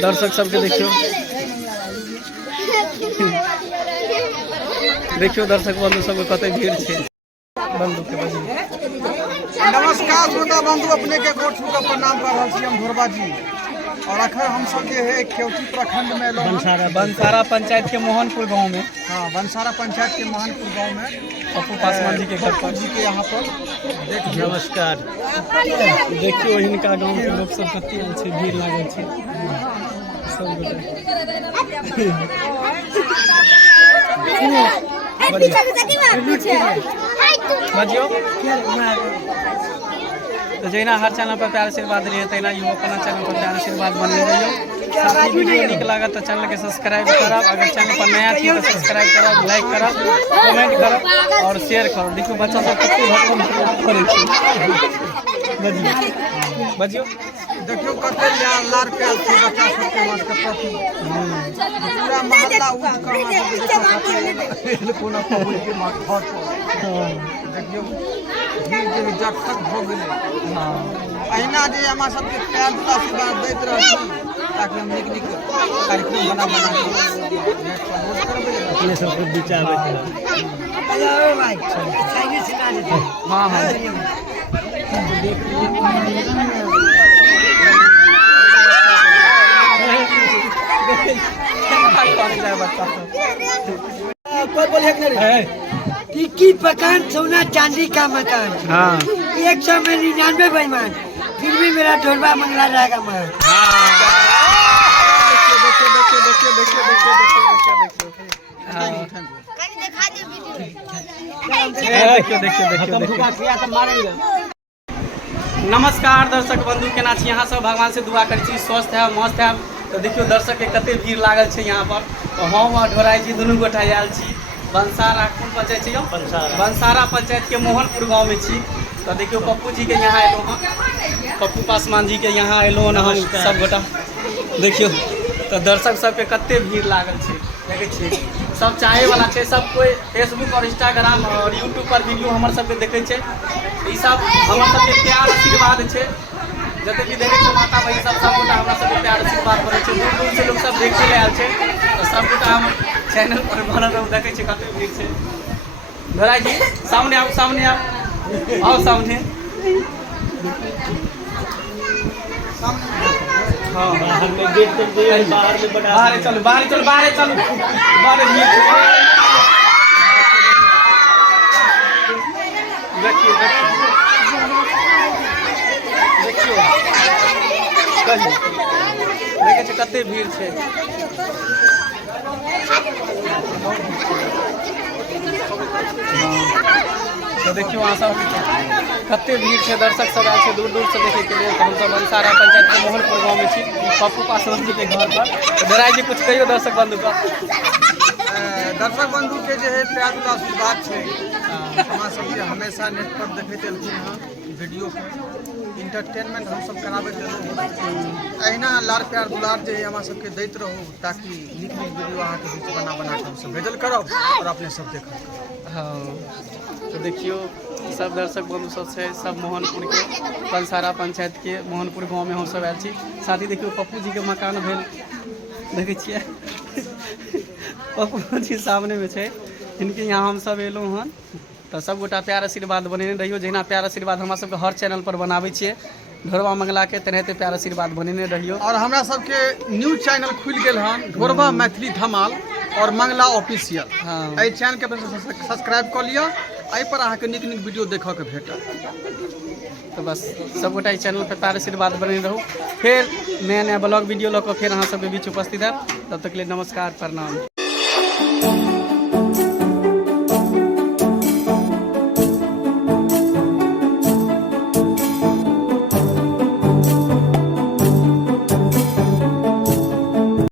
दर्शक सबके देखियो देखियो दर्शक बंधु सबके कते भीड़ छे। बंधु के बंधु नमस्कार श्रोता बंधु, अपने के गोट छू के प्रणाम कर रहल छी हम भोरबा जी। और अखर हम सब के है खेवची प्रखंड में बंसारा पंचायत के मोहनपुर गांव में। हाँ, बंसारा पंचायत के मोहनपुर गांव में पप्पू पासवान जी के घर पर जी के यहाँ पर नमस्कार। देखियो इनका गांव के लोग सब कते अच्छे भीड़ लागल छे सब बजियो। तो जैना हर चैनल पर प्यार आशीर्वाद रही तेना यो अपना चैनल पर प्यार आशीर्वाद बन रही। साथ ही वीडियो निक लगा तो चैनल के सब्सक्राइब करब, अगर चैनल पर नया थी तो सब्सक्राइब करब, लाइक करब, कमेंट करब और शेयर करब। देखो बच्चा सब कितने भटकम करे छी। बजियो देखियो कते लार प्यार से बच्चा सब के मत के प्रति पूरा मोहल्ला उठ के कोना पबुल के मार घर पर देखियो भीड़ जे जटक भ गेलै। हां, अहिना जे हमरा सब के प्यार दुला आशीर्वाद दैत रहथि ताकि हम निक निक कार्यक्रम बना के प्रमोट करबै। अपने सब के विचार हेलो भाई चाहिए सिखा देते। हां हां टिक्की पकान सोना चांदी का मकान। हाँ 100 में 99 बेईमान, फिर भी मेरा ढोलबा मंगला रहेगा मान। नमस्कार दर्शक बंधु, केना छी यहाँ सब? भगवान से दुआ करै छी स्वस्थ है मस्त है। तो देखियो दर्शक के कते भीड़ लागल छै यहाँ पर। तो हम और ढोराई जी दुनू गोटा आयल छी बंसारा कोन पंचायत छै? बंसारा पंचायत के मोहनपुर गांव में छी। तो देखियो पप्पू जी के यहाँ एलो हँ, पप्पू पासवान जी के यहाँ एलो हँ हम सब गोटा। देखियो तो दर्शक सबके कते भीड़ लागल छै, देखे छी सब चाहे वाला छै। सब कोई फेसबुक और इंस्टाग्राम और यूट्यूब पर वीडियो हमर सबके देखे छै। ई सब हमर सबके प्यार आशीर्वाद छै। जते भी देखे छै माता बहन सब गोटा हमरा सबके प्यार आशीर्वाद करे छै। दूर दूर से लोग सब देखे ले आयल छै। तो सब गोटा हम चैनल पर बनल रह देखे छै कते भीड़ छै। धराई जी सामने आओ, सामने आओ, आओ सामने। हाँ बाहर में गेट तक दे, बाहर में बड़ा बाहर चलो, बाहर चलो, बाहर चलो, बाहर देखिए देखिए देखियो देखे छै कते भीड़ छै। तो देखियो वहाँ सब कते भीड़ छै, दर्शक सब आयल छै दूर दूर से देखे के लिए। तो हम सब बंसारा पंचायत के मोहनपुर गाँव में छी पप्पू पासवान जी के घर पर। तो डराई जी कुछ कहियो दर्शक बंधु का। दर्शक बंधु के जे है प्यार दुला आशीर्वाद छै। हमरा सब के हमेशा नेट पर देखैत एलखिन हँ वीडियो पर इंटरटेनमेंट हम सब कराबैत रहू। अहिना लार प्यार दुलार जे है हमरा सबके दैत रहू ताकि नीक नीक वीडियो अहाँ के बीच बना के हम सब भेजल करब और अपने सब देखब। हाँ तो देखियो सब दर्शक बंधु सब छै, सब मोहनपुर के बंसारा पंचायत के मोहनपुर गाँव में हम सब आयल छी। साथ ही देखियो पप्पू जी के मकान भेल, देखे छियै पप्पू जी सामने में छै, इनके यहाँ हम सब एलहुँ हन। तो सब गोटा प्यार आशीर्वाद बनेने रहियो। जहिना प्यार आशीर्वाद हमरा सबके हर चैनल पर बनाबै छियै ढोरबा मंगला के, तेनाहिते प्यार आशीर्वाद बनेने रहियो। और हमरा सबके न्यूज चैनल खुल गेल हन ढोरबा मैथिली धमाल और मंगला ऑफिशियल। हाँ एहि चैनल के सब्सक्राइब कर लिया, एहि पर अहाँ के निक निक वीडियो देखऽ के भेटत। तो बस सब गोटा इस चैनल पर प्यार आशीर्वाद बने रहू। फिर नया नया ब्लॉग वीडियो लऽ कऽ फिर अहाँ सबके बीच उपस्थित है। तब तक के लिए नमस्कार, प्रणाम।